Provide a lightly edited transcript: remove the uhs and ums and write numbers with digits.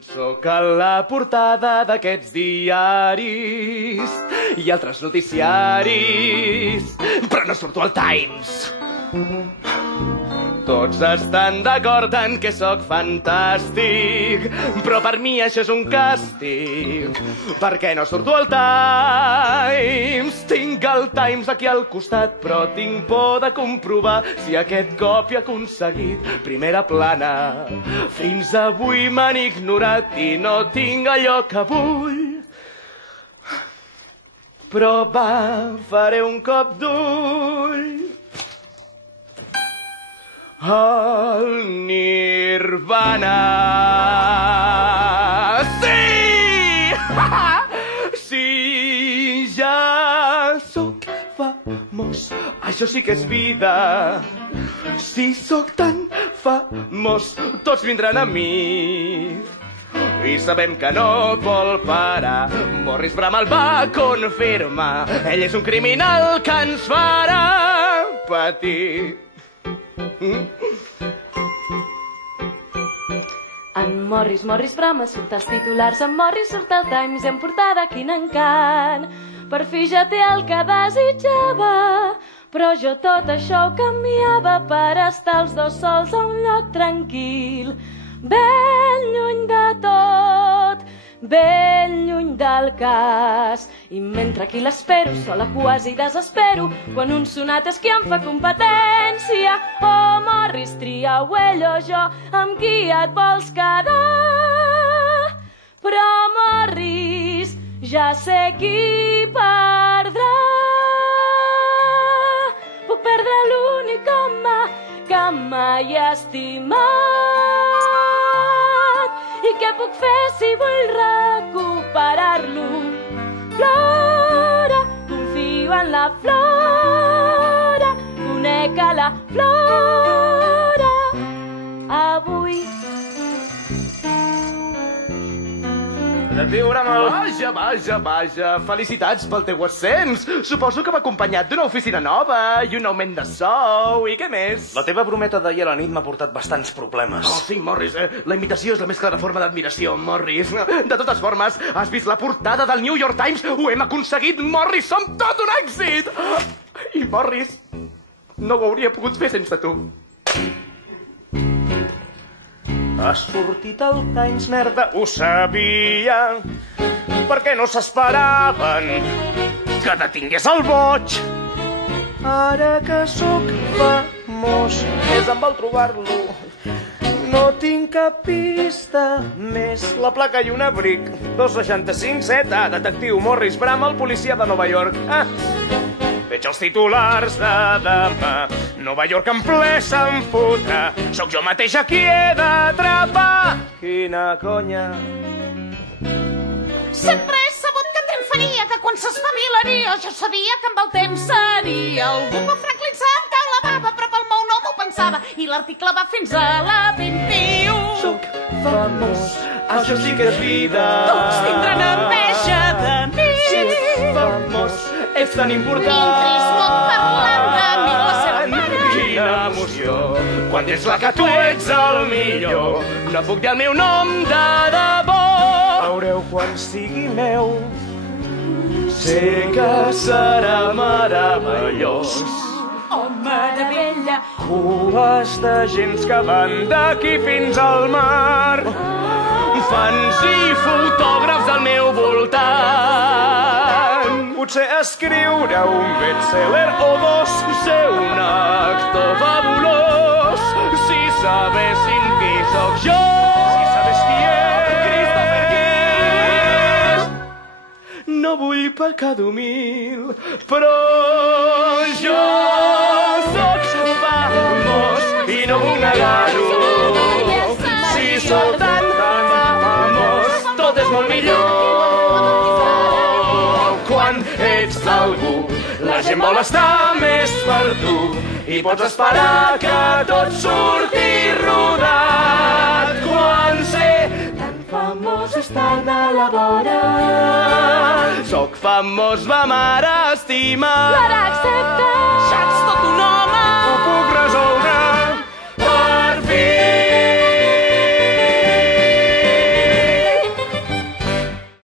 Soc a la portada d'aquests diaris i altres noticiaris, però no surto al Times. Tots estan d'acord en que sóc fantàstic, però per mi això és un càstig. Per què no surto al Times? Tinc el Times aquí al costat, però tinc por de comprovar si aquest cop hi ha aconseguit primera plana. Fins avui m'han ignorat i no tinc allò que vull. Però va, faré un cop d'ull. El Nirvana. Sí! Sí, ja sóc famós. Això sí que és vida. Si sóc tan famós, tots vindran a mi. I sabem que no vol parar. Morris Bramall va confirmar. Ell és un criminal que ens farà patir. En Morris Bramall surt als titulars, en Morris surt al Times i en portada quin encant. Per fi ja té el que desitjava, però jo tot això ho canviava per estar els dos sols a un lloc tranquil, ben lluny de tot, ben lluny del cas. I mentre aquí l'espero, sola quasi desespero, quan un sonat és qui em fa competència. Oh, Morris, tria o ell o jo, amb qui et vols quedar? Però, Morris, ja sé qui perdrà. Puc perdre l'únic home que mai he estimat. I què puc fer si vull recuperar-lo? Flora, confio en la Flora, conec a la Flora avui. De viure amb el... Vaja, felicitats pel teu ascens. Suposo que va acompanyat d'una oficina nova i un augment de sou i què més? La teva brometa d'ahir a la nit m'ha portat bastants problemes. Oh, sí, Morris, la imitació és la més clara forma d'admiració, Morris. De totes formes, has vist la portada del New York Times? Ho hem aconseguit, Morris, som tot un èxit! I, Morris, no ho hauria pogut fer sense tu. Ha sortit al Times, merda, ho sabia. Per què no s'esperaven que detingués el boig? Ara que sóc famós, és em val trobar-lo. No tinc cap pista més. La placa i un abric. 265Z, detectiu Morris Bramall, policia de Nova York. Veig els titulars de demà. Nova York en ple se'n fotrà. Sóc jo mateix a qui he d'atrapar. Quina conya. Sempre he sabut que triomfaria, que quan s'espavilaria jo sabia que amb el temps seria algú que Franklin se'm cau la bava, però pel meu nom ho pensava i l'article va fins a la 21. Sóc famós, això sí que és vida. Tots tindran enveja de mi. Si ets famós, ets tan important. Intrismot parlant de mi, la seva mare. Quina emoció, quan ets la que tu ets el millor. No puc dir el meu nom de debò. Veureu quan sigui meu. Sé que serà meravellós. Oh, meravella. Cues de gens que van d'aquí fins al mar. Fans i fotògrafs al meu voltant. Potser escriure un best-seller o dos. Ser un actor fabulós. Si sabessin qui sóc jo. Si sabés qui és. Christopher Guest. No vull pecar d'humil, però jo sóc famós i no puc negar-ho. Si sóc tan famós, tot és molt millor. Quan ets algú, la gent vol estar més per tu i pots esperar que tot surti rodat. Quan ser tan famós és tan a la vora. Soc famós, ma mare estima. L'ara accepta. Ja ets tot un home. Ho puc resoldre. Per fi